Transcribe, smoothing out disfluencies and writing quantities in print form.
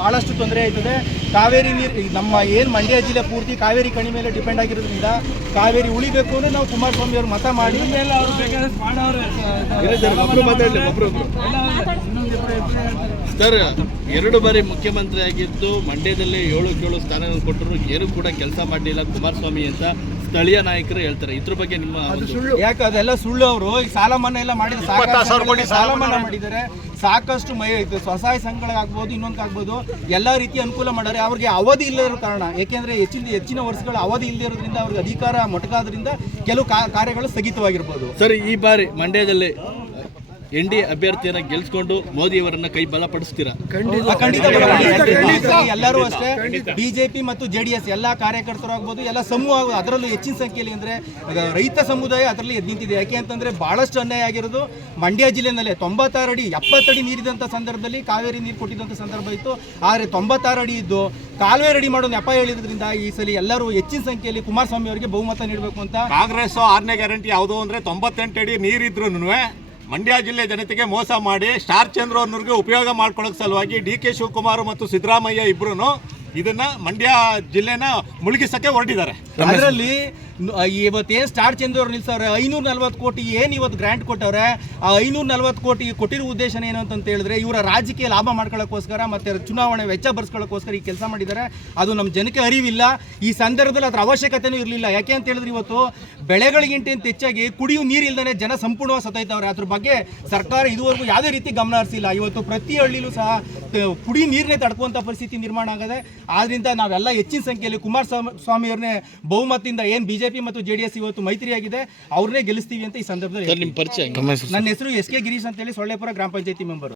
ಭಾಳಷ್ಟು ತೊಂದರೆ ಆಯ್ತದೆ. ಕಾವೇರಿ ನೀರು ನಮ್ಮ ಏನು ಮಂಡ್ಯ ಜಿಲ್ಲೆ ಪೂರ್ತಿ ಕಾವೇರಿ ಕಣಿ ಮೇಲೆ ಡಿಪೆಂಡ್ ಆಗಿರೋದ್ರಿಂದ ಕಾವೇರಿ ಉಳಿಬೇಕು ಅಂದರೆ ನಾವು ಕುಮಾರಸ್ವಾಮಿ ಅವರು ಮತ ಮಾಡಿ ಮೇಲೆ ಅವರು ಬೇಕಾದ್ರೆ ಸರ್ 2 ಬಾರಿ ಮುಖ್ಯಮಂತ್ರಿ ಆಗಿದ್ದು ಮಂಡ್ಯದಲ್ಲಿ 7 ಸ್ಥಾನಗಳನ್ನು ಕೊಟ್ಟರು ಏನು ಕೂಡ ಕೆಲಸ ಮಾಡಲಿಲ್ಲ ಕುಮಾರಸ್ವಾಮಿ ಅಂತ ಸ್ಥಳೀಯ ನಾಯಕರು ಹೇಳ್ತಾರೆ. ಇದ್ರ ಬಗ್ಗೆ ನಿಮ್ಮ ಯಾಕೆ ಅದೆಲ್ಲ ಸುಳ್ಳು. ಅವರು ಈಗ ಸಾಲ ಮನ್ನಾ ಎಲ್ಲ ಮಾಡಿದ್ರೆ ಸಾಲ ಮನ್ನಾ ಮಾಡಿದ್ದಾರೆ. ಸಾಕಷ್ಟು ಸ್ವಸಹಾಯ ಸಂಘಗಳಾಗ್ಬೋದು ಇನ್ನೊಂದಾಗ್ಬೋದು ಎಲ್ಲ ರೀತಿ ಅನುಕೂಲ ಮಾಡ್ಯಾರೆ. ಅವ್ರಿಗೆ ಅವಧಿ ಇಲ್ಲದಿರೋ ಕಾರಣ, ಯಾಕೆಂದ್ರೆ ಹೆಚ್ಚಿನ ವರ್ಷಗಳ ಅವಧಿ ಇಲ್ಲದೆ ಇರೋದ್ರಿಂದ ಅವ್ರಿಗೆ ಅಧಿಕಾರ ಮೊಟಕಾದ್ರಿಂದ ಕೆಲವು ಕಾರ್ಯಗಳು ಸ್ಥಗಿತವಾಗಿರ್ಬೋದು. ಸರ್ ಈ ಬಾರಿ ಮಂಡ್ಯದಲ್ಲಿ NDA ಅಭ್ಯರ್ಥಿಯನ್ನ ಗೆಲ್ಸ್ಕೊಂಡು ಮೋದಿಯವರನ್ನ ಕೈ ಬಲಪಡಿಸ್ತೀರಾ? ಖಂಡಿತ. ಎಲ್ಲರೂ ಅಷ್ಟೇ, ಬಿಜೆಪಿ ಮತ್ತು JDS ಎಲ್ಲ ಕಾರ್ಯಕರ್ತರು ಆಗ್ಬೋದು, ಎಲ್ಲ ಸಮೂಹ ಆಗ್ಬೋದು, ಅದರಲ್ಲೂ ಹೆಚ್ಚಿನ ಸಂಖ್ಯೆಯಲ್ಲಿ ಅಂದರೆ ರೈತ ಸಮುದಾಯ ಅದರಲ್ಲಿ ಎದ್ದು ನಿಂತಿದೆ. ಯಾಕೆ ಅಂತಂದರೆ ಭಾಳಷ್ಟು ಅನ್ಯಾಯ ಆಗಿರೋದು ಮಂಡ್ಯ ಜಿಲ್ಲೆಯಲ್ಲೇ 96 ಅಡಿ 70 ಅಡಿ ನೀರಿದಂಥ ಸಂದರ್ಭದಲ್ಲಿ ಕಾವೇರಿ ನೀರು ಕೊಟ್ಟಿದ್ದಂಥ ಸಂದರ್ಭ ಇತ್ತು. ಆದರೆ 96 ಅಡಿ ಇದ್ದು ಕಾಲುವೆ ರೆಡಿ ಮಾಡೋ ನೆಪ ಹೇಳಿದ್ರಿಂದ ಈ ಸಲ ಎಲ್ಲರೂ ಹೆಚ್ಚಿನ ಸಂಖ್ಯೆಯಲ್ಲಿ ಕುಮಾರಸ್ವಾಮಿ ಅವರಿಗೆ ಬಹುಮತ ನೀಡಬೇಕು ಅಂತ. ಕಾಂಗ್ರೆಸ್ 6ನೇ ಗ್ಯಾರಂಟಿ ಯಾವುದು ಅಂದರೆ 98 ಅಡಿ ನೀರಿದ್ರೂ ಮಂಡ್ಯ ಜಿಲ್ಲೆ ಜನತೆಗೆ ಮೋಸ ಮಾಡಿ ಸ್ಟಾರ್ ಚಂದ್ರ ಅವ್ರಿಗೆ ಉಪಯೋಗ ಮಾಡ್ಕೊಳ್ಳೋಕೆ ಸಲುವಾಗಿ DK ಶಿವಕುಮಾರ್ ಮತ್ತು ಸಿದ್ದರಾಮಯ್ಯ ಇಬ್ರು ಇದನ್ನ ಮಂಡ್ಯ ಜಿಲ್ಲೆನ ಮುಳುಗಿಸಕ್ಕೆ ಹೊರಟಿದ್ದಾರೆ. ಅದರಲ್ಲಿ ಇವತ್ತೇನು ಸ್ಟಾರ್ ಚಂದ್ರ ಅವ್ರು ನಿಲ್ಸವ್ರೆ 540 ಕೋಟಿ ಏನು ಇವತ್ತು ಗ್ರಾಂಟ್ ಕೊಟ್ಟವ್ರೆ. ಆ 540 ಕೋಟಿ ಕೊಟ್ಟಿರೋ ಉದ್ದೇಶ ಏನು ಅಂತ ಹೇಳಿದ್ರೆ ಇವರ ರಾಜಕೀಯ ಲಾಭ ಮಾಡ್ಕೊಳ್ಳೋಕ್ಕೋಸ್ಕರ ಮತ್ತೆ ಚುನಾವಣೆ ವೆಚ್ಚ ಬರ್ಸ್ಕೊಳ್ಳೋಕ್ಕೋಸ್ಕರ ಈ ಕೆಲಸ ಮಾಡಿದ್ದಾರೆ. ಅದು ನಮ್ಮ ಜನಕ್ಕೆ ಅರಿವಿಲ್ಲ. ಈ ಸಂದರ್ಭದಲ್ಲಿ ಅದರ ಅವಶ್ಯಕತೆನೂ ಇರಲಿಲ್ಲ. ಯಾಕೆ ಅಂತ ಹೇಳಿದ್ರೆ ಇವತ್ತು ಬೆಳೆಗಳಿಗಿಂತ ಹೆಚ್ಚಾಗಿ ಕುಡಿಯುವ ನೀರು ಇಲ್ಲದೇ ಜನ ಸಂಪೂರ್ಣವಾಗಿ ಸತ್ತೈತವ್ರೆ. ಅದ್ರ ಬಗ್ಗೆ ಸರ್ಕಾರ ಇದುವರೆಗೂ ಯಾವುದೇ ರೀತಿ ಗಮನ ಹರಿಸಿಲ್ಲ. ಇವತ್ತು ಪ್ರತಿ ಹಳ್ಳಿಲೂ ಸಹ ಕುಡಿ ನೀರನ್ನೇ ತಡ್ಕುವಂಥ ಪರಿಸ್ಥಿತಿ ನಿರ್ಮಾಣ ಆಗಿದೆ. ಆದ್ರಿಂದ ನಾವೆಲ್ಲ ಹೆಚ್ಚಿನ ಸಂಖ್ಯೆಯಲ್ಲಿ ಕುಮಾರಸ್ವಾಮಿ ಅವ್ರನ್ನೇ ಬಹುಮತದಿಂದ ಏನು ಬಿಜೆಪಿ ಮತ್ತು JDS ಇವತ್ತು ಮೈತ್ರಿಯಾಗಿದೆ ಅವ್ರನ್ನೇ ಗೆಲ್ಲಿಸ್ತೀವಿ ಅಂತ ಈ ಸಂದರ್ಭದಲ್ಲಿ. ನಿಮ್ಮ ಪರಿಚಯ? ನನ್ನ ಹೆಸರು SK ಗಿರೀಶ್ ಅಂತೇಳಿ ಸೊಳ್ಳೆಪುರ ಗ್ರಾಮ ಪಂಚಾಯತಿ ಮೆಂಬರ್.